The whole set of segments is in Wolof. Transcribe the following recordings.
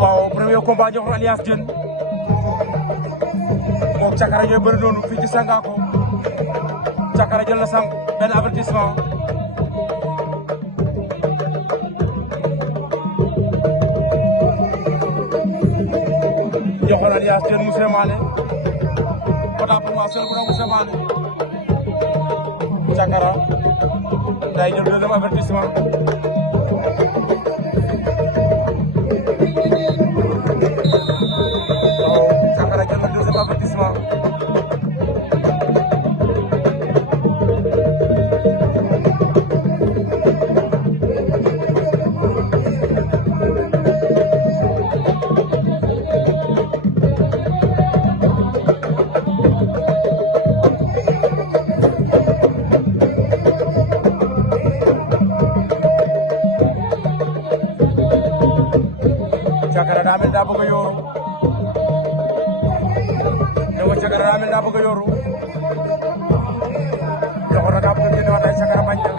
waaw premier combat jox Alliance Diène moom Cakara ñooy bëri noonu fii ci Sangaako Cakara jël na sànq benn avertissement joxoon Alliance Diène Moussa Mané kota pour moi seul bu na Moussa Mané Cakara day jël deuxième avertissement Cakara jël na deuxième avertissement Cakara daa mel daa bëgg a yooru ñëw Cakara daa mel daa bëgg a yooru joxo na daa bëgg a génn waat ay Cakara bañ na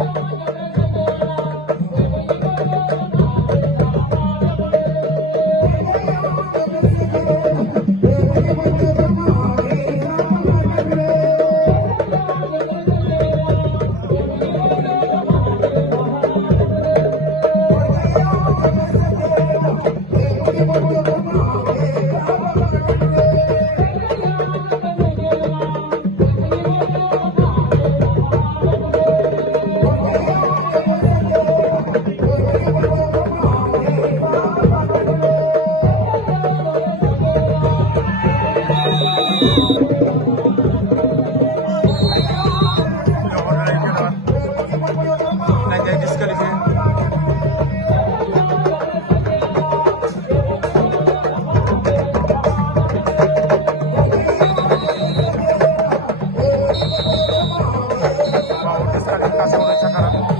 disqualification de Cakara